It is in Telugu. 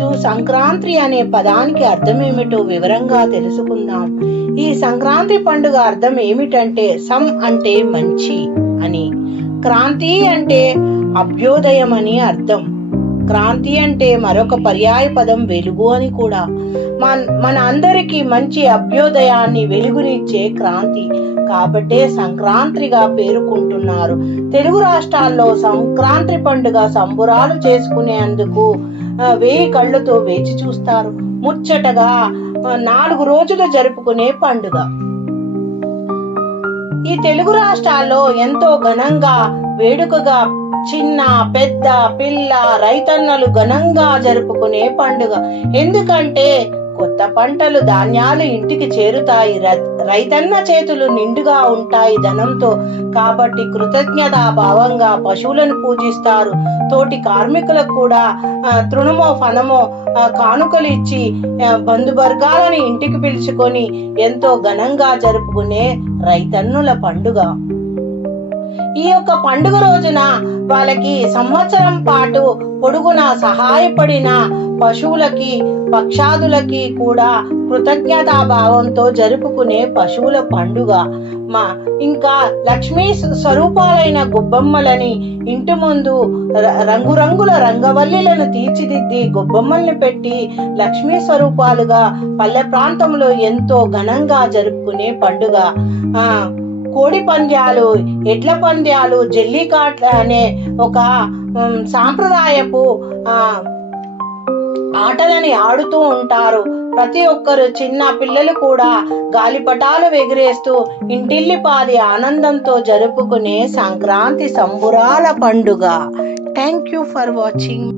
ఈరోజు సంక్రాంతి అనే పదానికి అర్థం ఏమిటో వివరంగా తెలుసుకుందాం. ఈ సంక్రాంతి పండుగ అర్థం ఏమిటంటే సం అంటే మంచి అని. క్రాంతి అంటే అభ్యోదయం అని అర్థం. క్రాంతి అంటే మరొక పర్యాయ పదం వెలుగు అని కూడా. మన మన అందరికీ మంచి అభ్యోదయాన్ని వెలుగునిచ్చే క్రాంతి. కాబట్టే సంక్రాంతిగా పేరుకుంటున్నారు. తెలుగు రాష్ట్రాల్లో సంక్రాంతి పండుగ సంబురాలు చేసుకునేందుకు వేయి కళ్ళతో వేచి చూస్తారు. ముచ్చటగా నాలుగు రోజులు జరుపుకునే పండుగ. ఈ తెలుగు రాష్ట్రాల్లో ఎంతో ఘనంగా వేడుకగా చిన్న పెద్ద పిల్ల రైతన్నలు ఘనంగా జరుపుకునే పండుగ. ఎందుకంటే కొత్త పంటలు ధాన్యాలు ఇంటికి చేరుతాయి. రైతన్న చేతులు నిండుగా ఉంటాయి ధనంతో. కాబట్టి కృతజ్ఞతా భావంగా పశువులను పూజిస్తారు. తోటి కార్మికులకు కూడా తృణమో ఫలమో కానుకలు ఇచ్చి బంధువర్గాలని ఇంటికి పిలుచుకొని ఎంతో ఘనంగా జరుపుకునే రైతన్నుల పండుగ. ఈ యొక్క పండుగ రోజున వాళ్ళకి సంవత్సరం పాటు పొడుగున సహాయపడిన పశువులకి పక్షాదులకి కూడా కృతజ్ఞతా భావంతో జరుపుకునే పశువుల పండుగ. మా ఇంకా లక్ష్మీ స్వరూపాలైన గుబ్బమ్మలని ఇంటి ముందు ర- రంగురంగుల రంగవల్లిలను తీర్చిదిద్ది గుబ్బమ్మల్ని పెట్టి లక్ష్మీ స్వరూపాలుగా పల్లె ప్రాంతంలో ఎంతో ఘనంగా జరుపుకునే పండుగ. ఆ కోడి పంద్యాలు ఎడ్ల పంద్యాలు జల్లికాట్ల అనే ఒక సాంప్రదాయపు ఆటలని ఆడుతూ ఉంటారు. ప్రతి ఒక్కరు చిన్న పిల్లలు కూడా గాలిపటాలు ఎగిరేస్తూ ఇంటిల్లిపాది ఆనందంతో జరుపుకునే సంక్రాంతి సంబురాల పండుగ. Thank you for watching